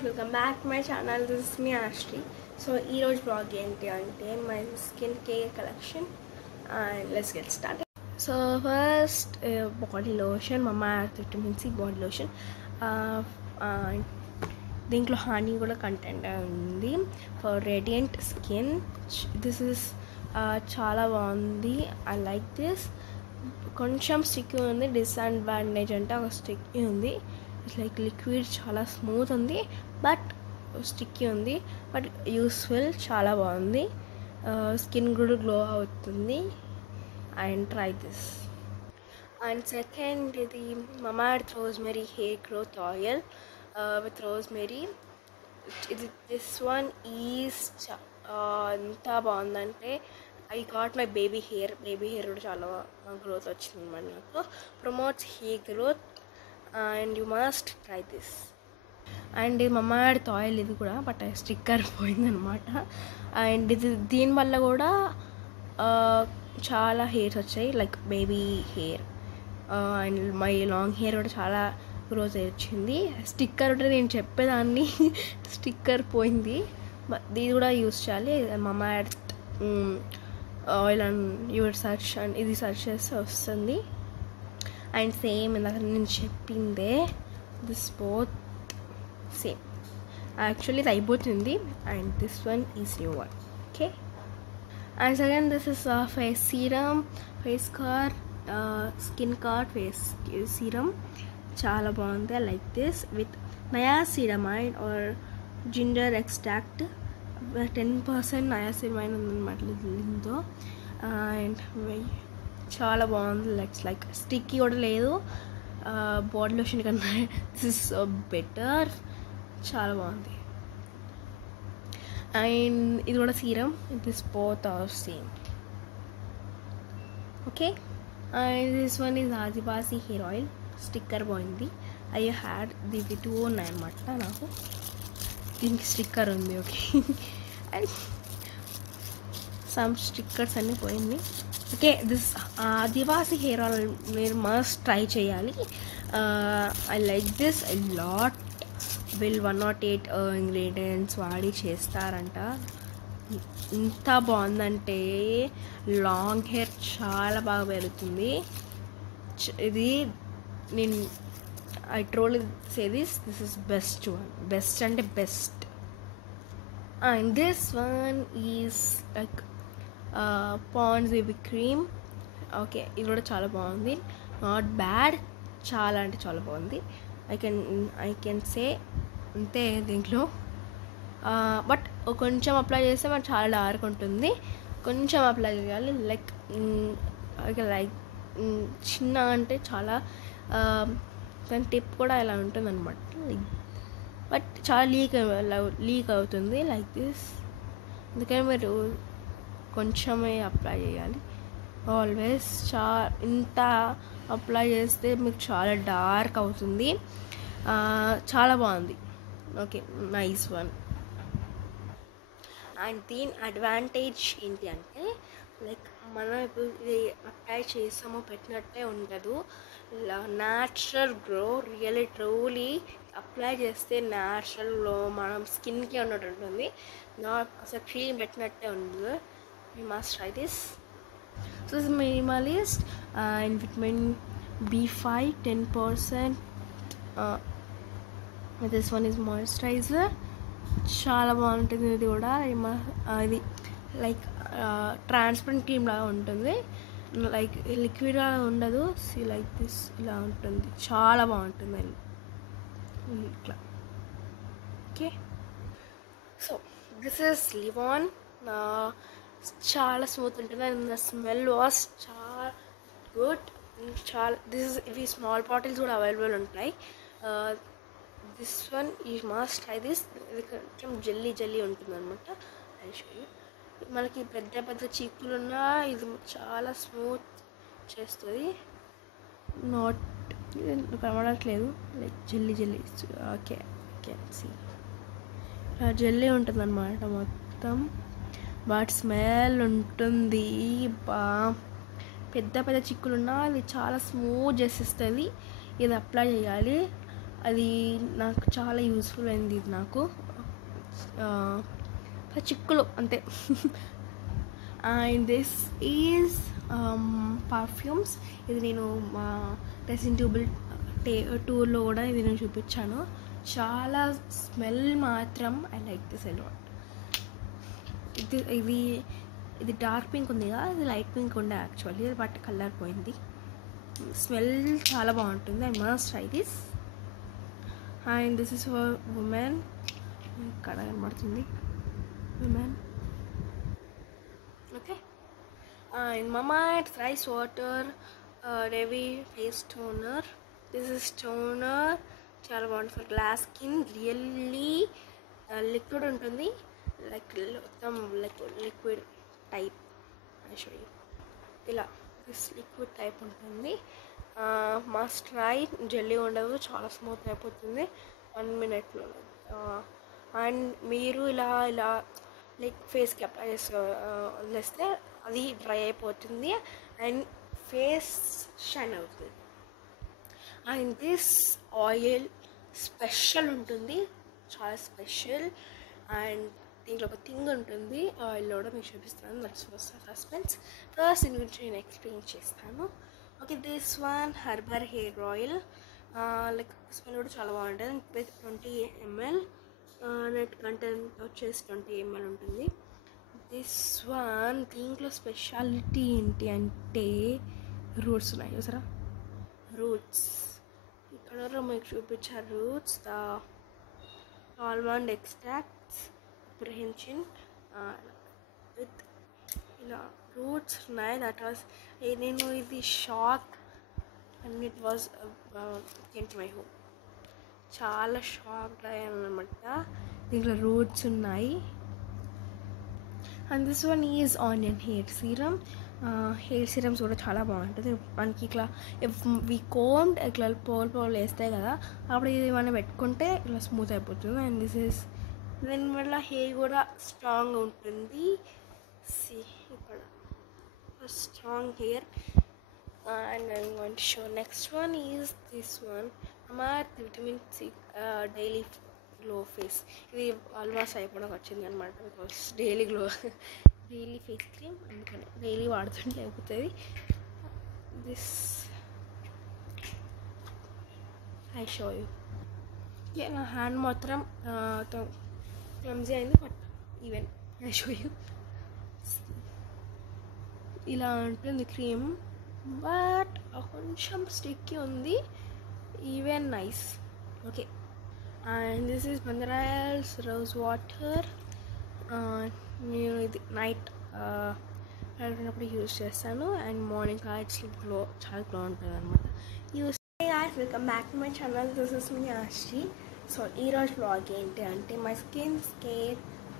guys, welcome back to my channel. This is me Ashley. So ఈరోజు vlog ఏంటి అంటే my skin care collection and let's get started. So first body lotion, Mama Earth vitamin C body lotion. దీంట్లో honey కూడా content ఉంది for radiant skin. This is చాలా బాగుంది. I like this. కొంచెం sticky ఉంది. డిసడ్వాంటేజ్ అంటే ఒక స్టిక్కీ ఉంది. ఇట్స్ లైక్ లిక్విడ్ చాలా స్మూత్ ఉంది బట్ స్టిక్కీ ఉంది, బట్ యూస్ఫుల్. చాలా బాగుంది. స్కిన్ కూడా గ్లో అవుతుంది. And try this. And second ఇది Mamaearth rosemary hair growth oil with rosemary. ఇది దిస్ వన్ ఈజ్ ఎంత బాగుందంటే I got my baby hair కూడా చాలా గ్రోత్ వచ్చింది అనమాట. నాకు promotes hair growth and you must try this. And Mamaearth oil ఇది కూడా, బట్ స్టిక్కర్ పోయిందనమాట. అండ్ ఇది దీనివల్ల కూడా చాలా హెయిర్స్ వచ్చాయి, like baby hair and my long hair కూడా చాలా గ్రోత్ వచ్చింది. స్టిక్కర్ ఉంటే నేను చెప్పేదాన్ని, స్టిక్కర్ పోయింది. ఇది కూడా యూస్ చేయాలి. Mamaearth oil and your search and ఇది సర్చ్ చేస్తే వస్తుంది. అండ్ సేమ్ ఇందాక నేను చెప్పిందే, దిస్ బోత్ సేమ్. యాక్చువల్లీ ఇది అయిపోతుంది. And this one is new one. Okay. And second this is face serum, face care, skin care face serum. చాలా బాగుంది. I like this with niacinamide or ginger extract. 10% niacinamide ఉందన్నమాట దీంతో. And చాలా బాగుంది. Like sticky కూడా లేదు. Body lotion కన్నా this is better. చాలా బాగుంది. అండ్ ఇది కూడా serum. This both are same. Okay. And this one is Adivasi hair oil. Sticker పోయింది. ఐ హ్యాడ్ దీనికి 2 ఉన్నాయన్నమాట నాకు. దీనికి స్టిక్కర్ ఉంది. ఓకే. అండ్ సమ్ స్టిక్కర్స్ అన్నీ పోయింది. Okay. This Adivasi hair oil మీరు మస్ట్ ట్రై చేయాలి. I like this a lot. వీళ్ళు 108 ఇంగ్రీడియంట్స్ వాడి చేస్తారంట. ఇంత బాగుందంటే లాంగ్ హెయిర్ చాలా బాగా పెరుగుతుంది. ఇది నేను I troll say this is best one. Best అంటే best. And this one is like Pond's baby cream. Okay. ఇది కూడా చాలా బాగుంది. Not bad. చాలా అంటే చాలా బాగుంది. ఐ కెన్ సే అంతే దీంట్లో. బట్ కొంచెం అప్లై చేస్తే మనకు చాలా డార్క్ ఉంటుంది. కొంచెం అప్లై చేయాలి. లైక్ చిన్న అంటే చాలా దాని టిప్ కూడా ఇలా ఉంటుంది అనమాట. బట్ చాలా లీక్ అవుతుంది లైక్ దిస్. అందుకని మీరు కొంచెమే అప్లై చేయాలి ఆల్వేస్. ఇంత అప్లై చేస్తే మీకు చాలా డార్క్ అవుతుంది. చాలా బాగుంది. ఓకే. Nice one. అండ్ దీని అడ్వాంటేజ్ ఏంటి అంటే లైక్ మనం ఇప్పుడు ఇది అప్లై చేసామో పెట్టినట్టే ఉండదు. Natural glow, really truly apply చేస్తే న్యాచురల్ గ్లో మనం స్కిన్కి ఉన్నట్టు ఉంటుంది. అసలు క్రీమ్ పెట్టినట్టే ఉండదు. You must try this. So this minimalist and vitamin B5 10%. This one is moisturiser. చాలా బాగుంటుంది. ఇది కూడా ఇది లైక్ ట్రాన్స్పరెంట్ క్రీమ్ లాగా ఉంటుంది. లైక్ లిక్విడ్ ఉండదు. లైక్ దిస్ ఇలా ఉంటుంది. చాలా బాగుంటుంది అది ఇట్లా. Okay. So this is Livon. చాలా స్మూత్ ఉంటుంది. అండ్ ద స్మెల్ వాస్ చాలా గుడ్. చాలా ఇవి స్మాల్ బాటిల్స్ కూడా అవైలబుల్ ఉంటాయి. దిస్ వన్ ఈ మస్ట్ ట్రై దిస్. ఇది కొంచెం జెల్లీ ఉంటుంది అనమాట. అది షో యూ. మనకి పెద్ద చీకులు ఉన్నా ఇది చాలా స్మూత్ చేస్తుంది. నాట్ కనబడట్లేదు. Like jelly. Okay. See jelly ఉంటుంది అనమాట మొత్తం. బట్ స్మెల్ ఉంటుంది. పెద్ద చిక్కులున్నా అది చాలా స్మూత్ చేసేస్తుంది. ఇది అప్లై చేయాలి. అది నాకు చాలా యూస్ఫుల్ అయింది. ఇది నాకు చిక్కులు అంతే. And this is perfumes. ఇది నేను మా రెసిన్ట్యూబుల్ టూర్లో కూడా ఇది నేను చూపించాను. చాలా స్మెల్ మాత్రం ఐ లైక్ దిస్ అలాట్. ఇది డార్క్ పింక్ ఉంది కదా, ఇది లైట్ పింక్ ఉండే యాక్చువల్లీ, బట్ కలర్ పోయింది. స్మెల్ చాలా బాగుంటుంది. I must try this. And this is for women. ఇక్కడ కనబడుతుంది women. Okay. And Mamaearth rice water heavy face toner. This is toner. చాలా బాగుంటుంది for glass skin. Really liquid ఉంటుంది, like మొత్తం liquid type. I show you. ఇలా this liquid type ఉంటుంది. Must try. Jelly ఉండదు, చాలా స్మూత్ అయిపోతుంది 1 minute. అండ్ మీరు ఇలా లైక్ ఫేస్కి అప్లై చేసి వదిలేస్తే అది డ్రై అయిపోతుంది అండ్ ఫేస్ షైన్ అవుతుంది. అండ్ దిస్ ఆయిల్ స్పెషల్ ఉంటుంది, చాలా స్పెషల్. అండ్ దీంట్లో ఒక థింగ్ ఉంటుంది ఆయిల్లో కూడా, మీకు చూపిస్తాను. That's suspense. ఫస్ట్ దీని గురించి నేను ఎక్స్ప్లెయిన్ చేస్తాను. Okay, this one herbal hair oil. Like smell కూడా చాలా బాగుంటుంది. With 20 ml. నెట్ కంటెంట్ వచ్చేసి 20 ml ఉంటుంది. దిస్ వన్, దీంట్లో స్పెషాలిటీ ఏంటి అంటే రూట్స్ ఉన్నాయి చూసారా, రూట్స్. ఇక్కడ మీకు చూపించారు roots. The almond extracts prehension with ఇలా రూట్స్ ఉన్నాయి. దట్ వాస్, నేను ఇది shock and it was came to my home. చాలా షాక్ అయ్యాను అనమాట. దీంట్లో రూట్స్ ఉన్నాయి. And this one is onion hair serum. Hair serums కూడా చాలా బాగుంటుంది. మనకి ఇట్లా వి కోమ్డ్ ఇట్లా పోల్ వేస్తాయి కదా, అప్పుడు ఇది మనం పెట్టుకుంటే ఇట్లా స్మూత్ అయిపోతుంది. అండ్ దిస్ ఈజ్ దీనివల్ల హెయిర్ కూడా స్ట్రాంగ్ ఉంటుంది. ఇక్కడ strong hair. and I'm going to show next one is this one, Mamaearth vitamin C daily glow face. ఇది ఆల్మోస్ట్ అయిపోవడానికి వచ్చింది అనమాట, బికాస్ డైలీ ఫేస్ క్రీమ్, అందుకని డైలీ వాడుతుంటే అయిపోతుంది. This I show you. నా హ్యాండ్ మాత్రం క్లమ్జీ అయింది, but even I show you. ఇలా ఉంటుంది క్రీమ్, బట్ కొంచెం స్టిక్కీ ఉంది. Even nice. Okay, and this is బందరాయల్స్ రోజ్ వాటర్. నేను ఇది నైట్ పడుకున్నప్పుడు యూజ్ చేస్తాను అండ్ మార్నింగ్ ఇట్స్ గ్లో, చాలా గ్లో ఉంటుంది అనమాట. Welcome back to my channel. This is me Ashri. So ఈరోజు వ్లాగ్ ఏంటి అంటే మై స్కిన్ కేర్